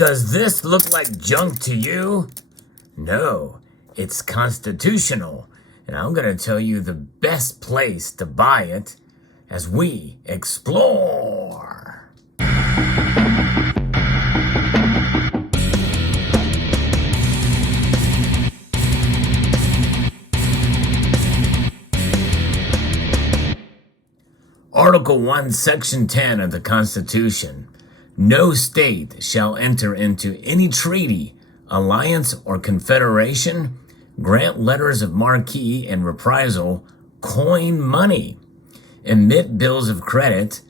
Does this look like junk to you? No, it's constitutional, and I'm going to tell you the best place to buy it as we explore. Article 1, Section 10 of the Constitution. No state shall enter into any treaty, alliance, or confederation, grant letters of marque and reprisal, coin money, emit bills of credit,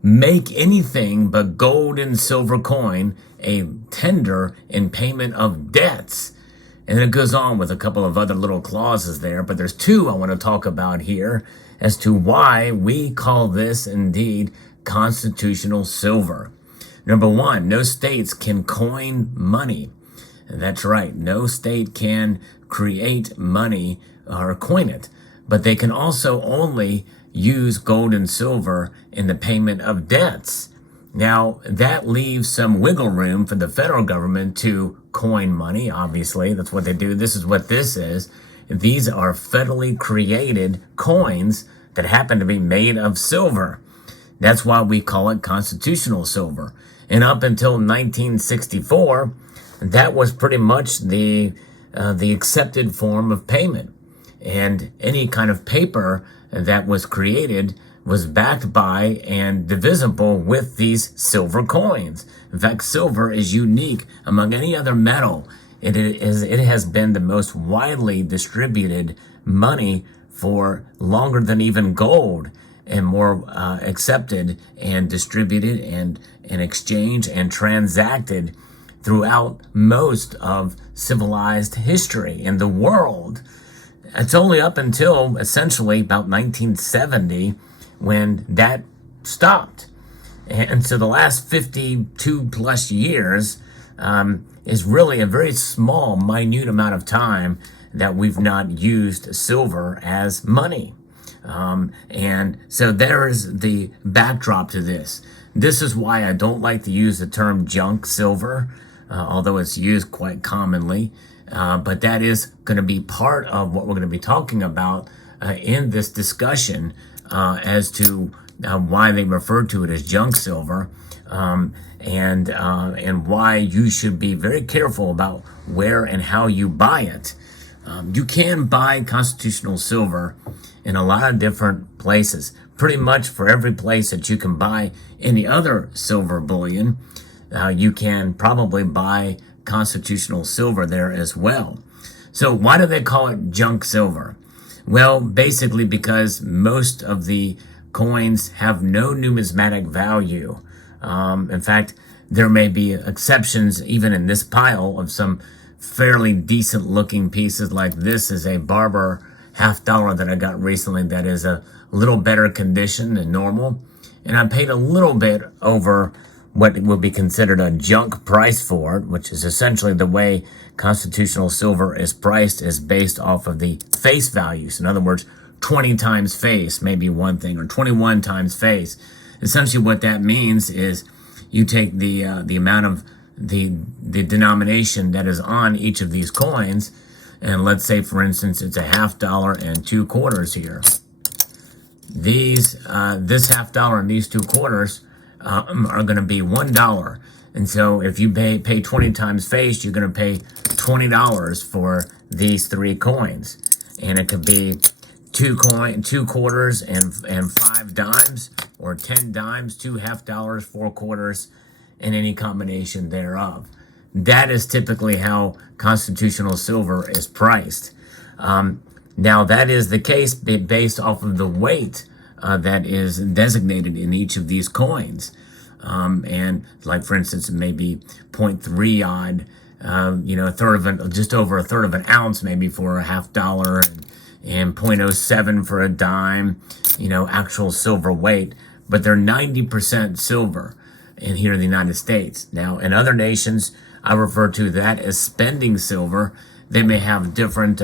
make anything but gold and silver coin a tender in payment of debts. And then it goes on with a couple of other little clauses there, but there's two I want to talk about here as to why we call this indeed constitutional silver. Number one, no states can coin money. That's right, no state can create money or coin it, but they can also only use gold and silver in the payment of debts. Now, that leaves some wiggle room for the federal government to coin money, obviously. That's what they do. This is what this is. These are federally created coins that happen to be made of silver. That's why we call it constitutional silver. And up until 1964, that was pretty much the accepted form of payment. And any kind of paper that was created was backed by and divisible with these silver coins. In fact, silver is unique among any other metal. It has been the most widely distributed money for longer than even gold, and more accepted and distributed and exchanged and transacted throughout most of civilized history in the world. It's only up until essentially about 1970 when that stopped. And so the last 52 plus years is really a very small, minute amount of time that we've not used silver as money. And so there's the backdrop to this. This is why I don't like to use the term junk silver, although it's used quite commonly. But that is going to be part of what we're going to be talking about in this discussion as to why they refer to it as junk silver, and why you should be very careful about where and how you buy it. You can buy constitutional silver in a lot of different places. Pretty much for every place that you can buy any other silver bullion, you can probably buy constitutional silver there as well. So why do they call it junk silver? Well, basically because most of the coins have no numismatic value. In fact, there may be exceptions even in this pile of some fairly decent looking pieces. Like this is a Barber $50 that I got recently that is a little better condition than normal. And I paid a little bit over what would be considered a junk price for it, which is essentially the way constitutional silver is priced, is based off of the face values. In other words, 20 times face may be one thing, or 21 times face. Essentially what that means is you take the amount of the denomination that is on each of these coins, and let's say, for instance, it's a $50 and 2 quarters here. This $50 and these 2 quarters are going to be $1. And so if you pay 20 times face, you're going to pay $20 for these 3 coins. And it could be 2 quarters and 5 dimes, or 10 dimes, 2 $50, 4 quarters, and any combination thereof. That is typically how constitutional silver is priced. Now that is the case based off of the weight that is designated in each of these coins. And like, for instance, maybe 0.3 odd, just over a third of an ounce, maybe for a $50, and 0.07 for a dime, actual silver weight, but they're 90% silver in here in the United States. Now, in other nations, I refer to that as spending silver. They may have different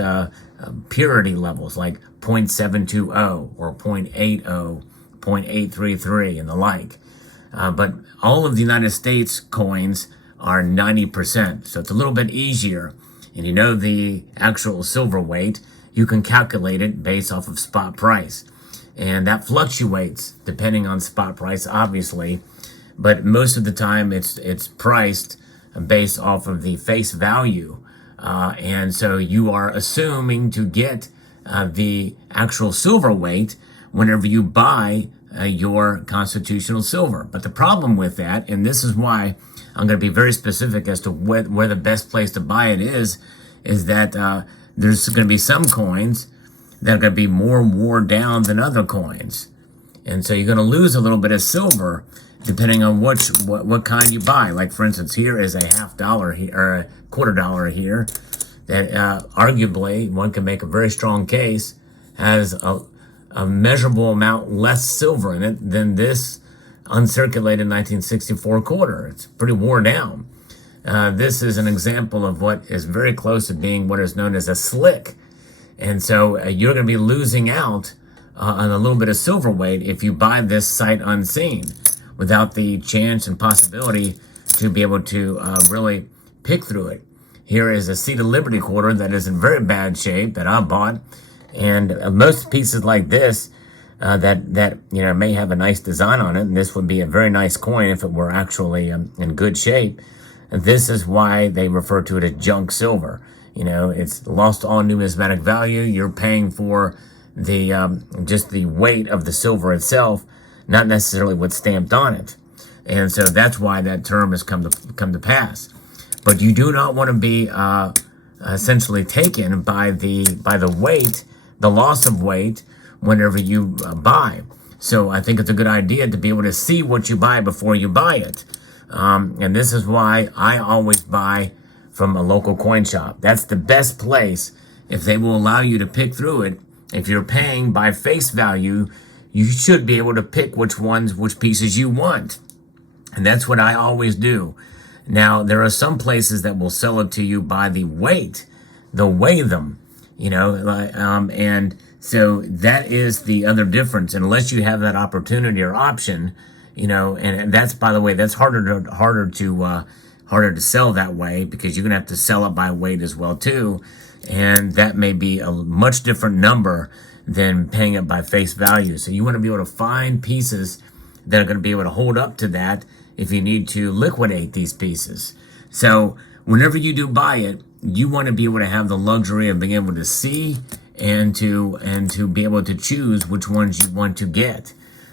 purity levels, like 0.720 or 0.80, 0.833, and the like. But all of the United States coins are 90%. So it's a little bit easier. And you know the actual silver weight, you can calculate it based off of spot price. And that fluctuates depending on spot price, obviously. But most of the time it's priced based off of the face value. And so you are assuming to get the actual silver weight whenever you buy your constitutional silver. But the problem with that, and this is why I'm going to be very specific as to where the best place to buy it is that there's going to be some coins that are going to be more worn down than other coins. And so you're going to lose a little bit of silver depending on what kind you buy. Like, for instance, here is a $50 here, or a $quarter here, that arguably one can make a very strong case has a measurable amount less silver in it than this uncirculated 1964 quarter. It's pretty worn down. This is an example of what is very close to being what is known as a slick. And so you're going to be losing out on a little bit of silver weight if you buy this sight unseen, without the chance and possibility to be able to really pick through it. Here is a Seat of Liberty quarter that is in very bad shape that I bought. And most pieces like this that you know may have a nice design on it, and this would be a very nice coin if it were actually in good shape. And this is why they refer to it as junk silver. You know, it's lost all numismatic value. You're paying for the just the weight of the silver itself, not necessarily what's stamped on it. And so that's why that term has come to pass. But you do not want to be essentially taken by the weight, the loss of weight, whenever you buy. So I think it's a good idea to be able to see what you buy before you buy it. And this is why I always buy from a local coin shop. That's the best place if they will allow you to pick through it. If you're paying by face value, you should be able to pick which pieces you want. And that's what I always do. Now, there are some places that will sell it to you by the weight. They'll weigh them, you know, and so that is the other difference. Unless you have that opportunity or option, you know, and that's, by the way, that's harder to sell that way, because you're going to have to sell it by weight as well, too. And that may be a much different number than paying it by face value. So you want to be able to find pieces that are going to be able to hold up to that if you need to liquidate these pieces. So whenever you do buy it, you want to be able to have the luxury of being able to see and to be able to choose which ones you want to get.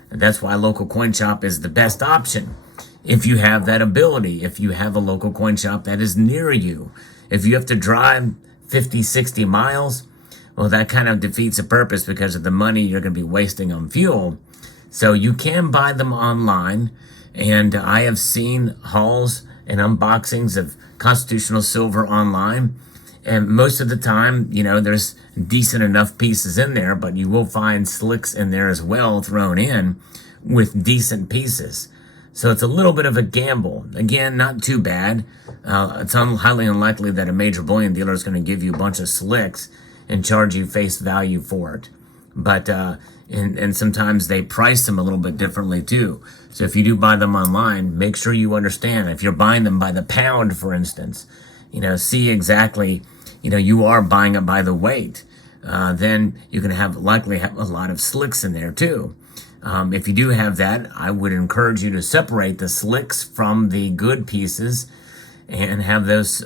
And that's why local coin shop is the best option. If you have that ability, if you have a local coin shop that is near you, if you have to drive 50, 60 miles, well, that kind of defeats the purpose because of the money you're going to be wasting on fuel. So you can buy them online, and I have seen hauls and unboxings of constitutional silver online, and most of the time, you know, there's decent enough pieces in there, but you will find slicks in there as well thrown in with decent pieces. So it's a little bit of a gamble. Again, not too bad. It's highly unlikely that a major bullion dealer is going to give you a bunch of slicks and charge you face value for it. But and sometimes they price them a little bit differently too. So if you do buy them online, make sure you understand. If you're buying them by the pound, for instance, you know, see exactly, you know, you are buying it by the weight. Then you can likely have a lot of slicks in there too. If you do have that, I would encourage you to separate the slicks from the good pieces and have those,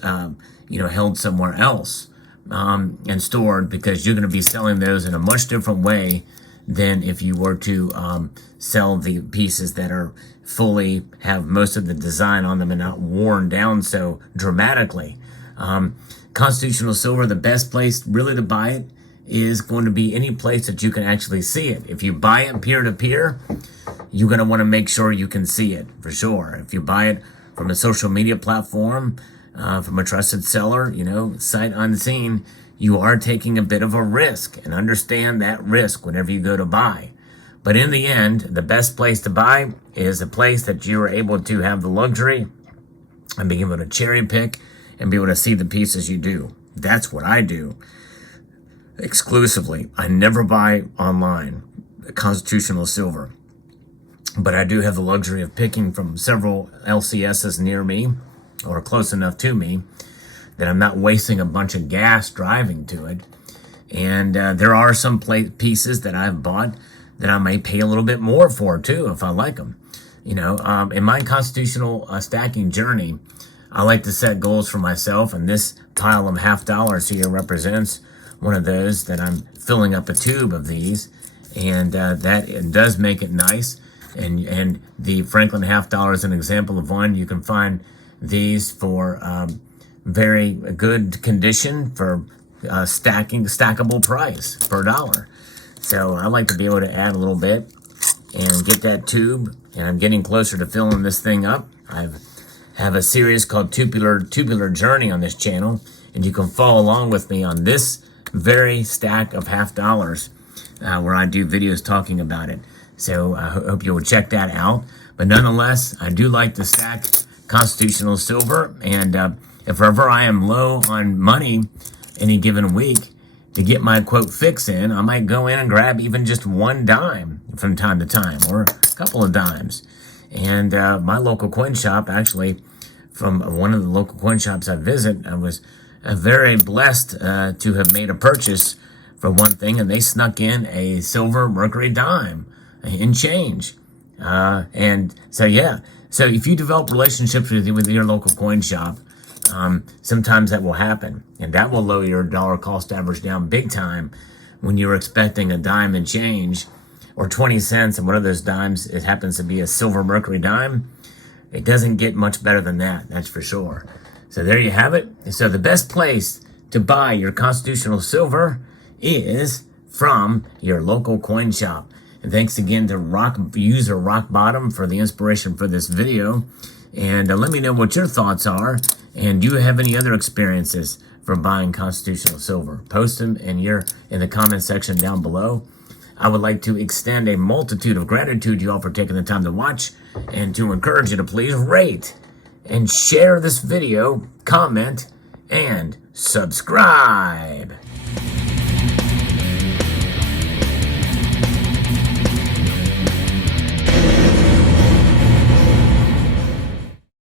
you know, held somewhere else and stored, because you're going to be selling those in a much different way than if you were to sell the pieces that are fully have most of the design on them and not worn down so dramatically. Constitutional silver, the best place really to buy it is going to be any place that you can actually see it. If you buy it peer-to-peer, you're going to want to make sure you can see it for sure. If you buy it from a social media platform, from a trusted seller, you know, sight unseen, you are taking a bit of a risk, and understand that risk whenever you go to buy. But in the end, the best place to buy is a place that you are able to have the luxury and being able to cherry pick and be able to see the pieces you do. That's what I do exclusively. I never buy online constitutional silver, but I do have the luxury of picking from several LCSs near me or close enough to me that I'm not wasting a bunch of gas driving to it. And there are some pieces that I've bought that I may pay a little bit more for too if I like them. You know, in my constitutional stacking journey, I like to set goals for myself, and this pile of $50 here represents one of those that I'm filling up a tube of these, and that it does make it nice. And the Franklin $50 is an example of one. You can find these for very good condition for stackable price per dollar. So I like to be able to add a little bit and get that tube, and I'm getting closer to filling this thing up. I have a series called Tubular Journey on this channel, and you can follow along with me on this very stack of $50 where I do videos talking about it. So I hope you will check that out. But nonetheless, I do like to stack constitutional silver, and if ever I am low on money any given week to get my quote fix in, I might go in and grab even just one dime from time to time, or a couple of dimes. And my local coin shop, actually, from one of the local coin shops I visit, I was very blessed to have made a purchase for one thing, and they snuck in a silver Mercury dime in change. And so, yeah. So if you develop relationships with your local coin shop, sometimes that will happen, and that will lower your dollar cost average down big time when you're expecting a dime and change or 20 cents, and one of those dimes, it happens to be a silver Mercury dime. It doesn't get much better than that, that's for sure. So there you have it. So the best place to buy your constitutional silver is from your local coin shop. And thanks again to user Rock Bottom for the inspiration for this video. And let me know what your thoughts are. And do you have any other experiences for buying constitutional silver? Post them in the comment section down below. I would like to extend a multitude of gratitude to you all for taking the time to watch, and to encourage you to please rate and share this video, comment, and subscribe.